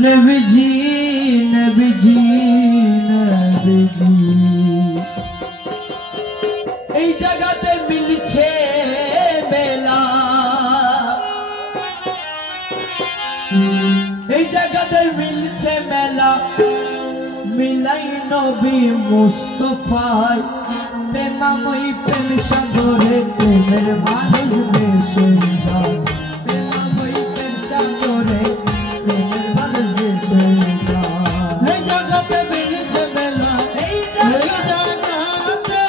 नबीजी नबीजी नबीजी এই জায়গাতে মিলছে মেলা এই জায়গাতে মিলছে মেলা মিলাই নবী মুস্তাফার প্রেমময়ী প্রেম সাগরে প্রেমের মানুষ বেশে যায় প্রেমময়ী প্রেম সাগরে প্রেমের মানুষ বেশে যায় এই জায়গাতে মিলছে মেলা এই জায়গাতে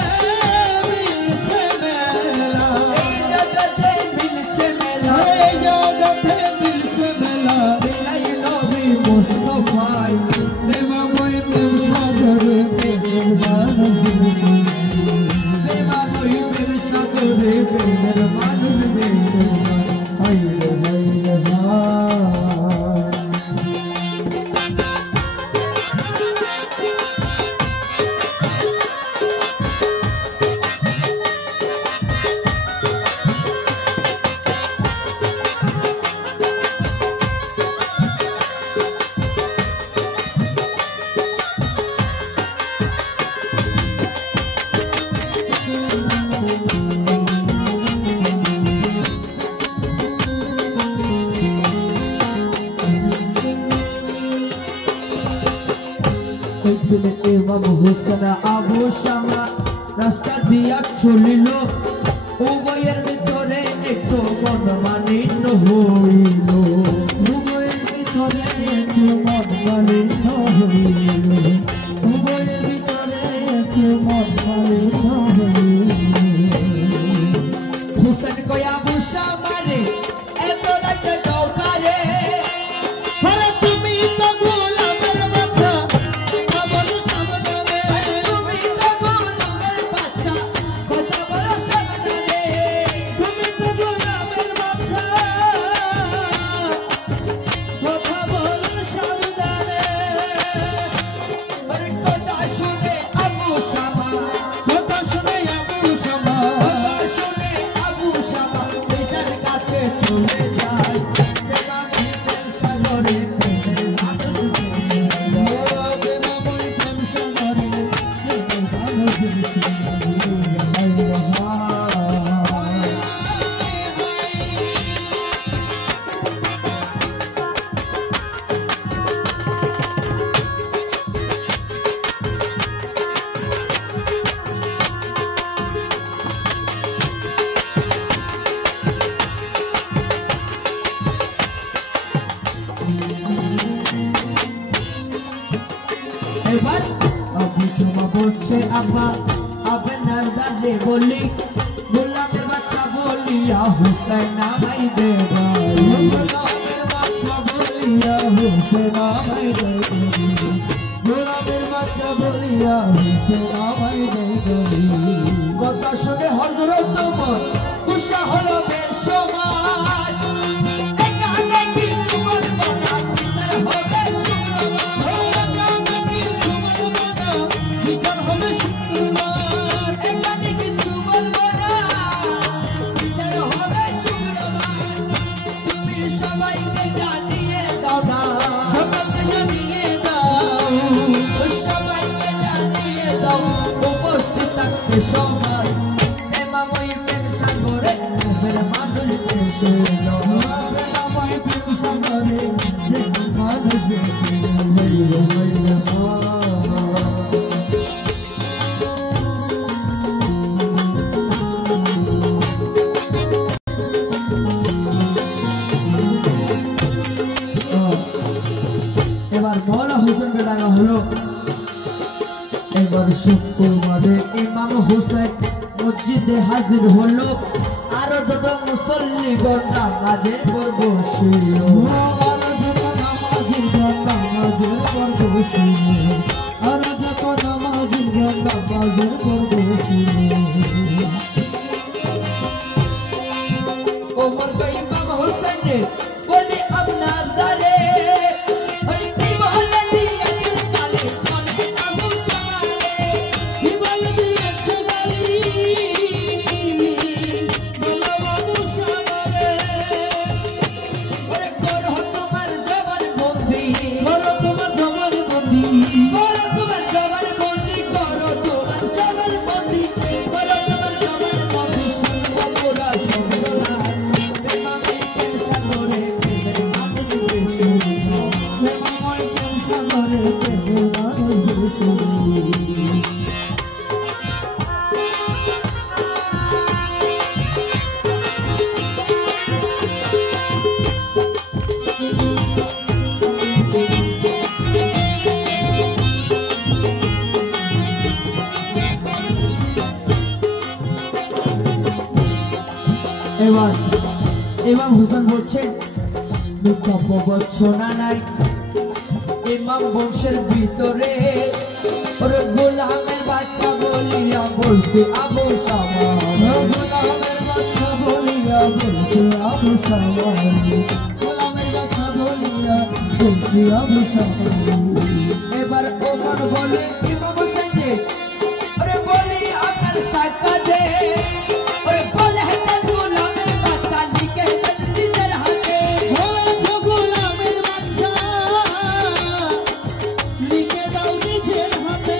মিলছে মেলা এই জায়গাতে মিলছে মেলা এই জায়গাতে মিলছে মেলা মিলাই নবী মুস্তাফার প্রেমময়ী প্রেম সাগরে প্রেমের মানুষ इमाम हुसैन आबू शामा रास्ता दिया चलिल उभয়ের ভিতরে একটু মনমালিন্য হইল উভয়ের ভিতরে একটু মনমালিন্য হইল উভয়ের ভিতরে একটু মনমালিন্য হইল হুসেন কই আবু শামা রে এত রাতে দরকারে আরে তুমি তো এবার আবু শামা বলছে আব্বা আপনার দাদে বলি গোলামের বাচ্চা বলিয়া হুসাইন আমায় দে ভাই গোলামের বাচ্চা বলিয়া হুসাইন আমায় দে গোলামের বাচ্চা বলিয়া হুসাইন আমায় দে কথা শুনে হযরত ওমর গুসা হলো বেশমার এখানে কিছু বলবো না বিচার হবে এবার মওলা হোসেনকে ডাকা হলো এবার শুক্রবারে ইমাম হুসাইন মসজিদে হাজির হলো আর যত মুসল্লিগণ নামাজের পর বসিল আর যত নামাজিগণ নামাজের পর বসিল আর যত নামাজিগণ নামাজের পর বসিল ওমর কই ইমাম হুসাইন রে বলি আপনার দারে এবার ইমাম হোসেন বলছেন বিজ্ঞাপ বচ্ছনা নাই ইমাম বংশের ভিতরে ওরে গোলামের বাচ্চা বলিয়া বলছে আবু শামা গোলামের বাচ্চা বলিয়া বলছে আবু শামা গোলামের বাচ্চা বলিয়া বলছে আবু শামা এবার ওমর বলে ইমাম হোসেনকে ওরে বলি আপনার সাক্ষা দে ওরে বলে হেতেন গোলামের বাচ্চা লিখে নিজের হাতে গোলামের বাচ্চা লিখে দাও নিজের হাতে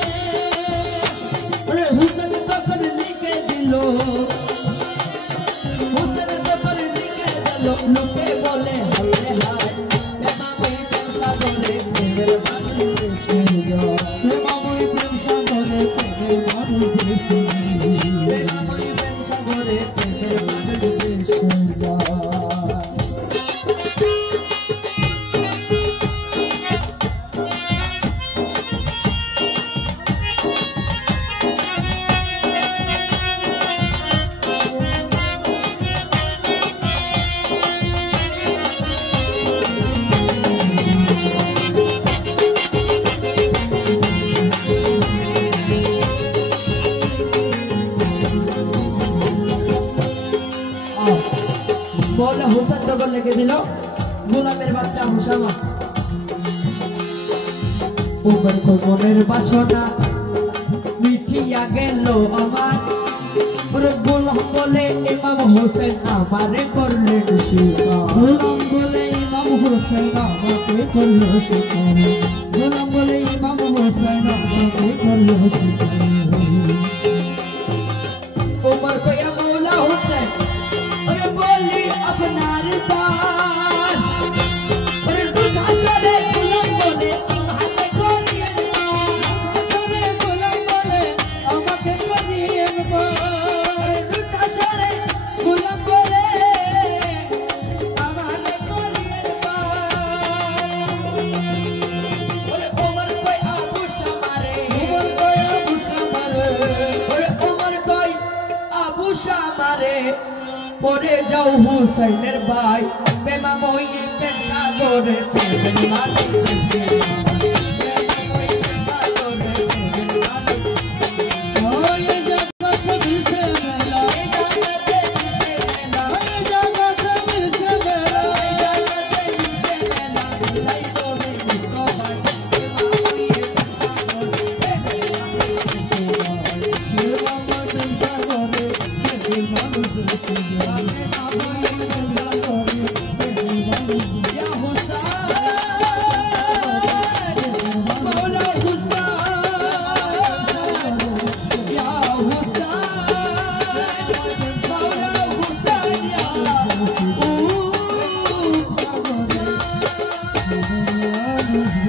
ওরে হুসেন তখন লিখে দিল হুসেন তখন লিখে দিল লোকে বলে হায় হায় প্রেমাময়ী প্রেম সাগরে প্রেমের মানুষ দেশে যায় প্রেমাময়ী প্রেম সাগরে প্রেমের মানুষ দেশে প্রেমাময়ী প্রেম সাগরে প্রেমের মানুষ দেশে যায় बोले हुसैन तो लेके दिलो गोलामेर बाच्चा हुसामा उमर को मोनेर बासना मिठिया गेलो आमार ओरे गोलाम बोले इमाम हुसैन आमारे करलेन शिकार गोलाम बोले इमाम हुसैन आमाके करलो शिकार गोलाम बोले इमाम हुसैन आमाके करलो शिकार उमर को या मौला हुसैन ओरे बोली अपनार दार ओरे तुझा शरे गुलाम बोले इमाने करियन शरे गुलाम बोले আমাকে করিयन ओरे तुझा शरे गुलाम बोले আমানে करियन ओरे उमर कोई आबू शामारे ओरे उमर कोई आबू शामारे পরে যাও হুসাইনের ভাই প্রেমাময়ী প্রেম সাগরে প্রেমের মাঝে প্রেমাময়ী প্রেম সাগরে প্রেমের মাঝে ওই জগতে মিলছে মেলা এই জগতে মিলছে মেলা ওই জগতে মিলছে মেলা এই জগতে মিলছে মেলা তাই তো মিসকো ভাই প্রেমাময়ী প্রেম সাগরে প্রেমের মাঝে প্রেমাময়ী প্রেম সাগরে প্রেমের মাঝে Oh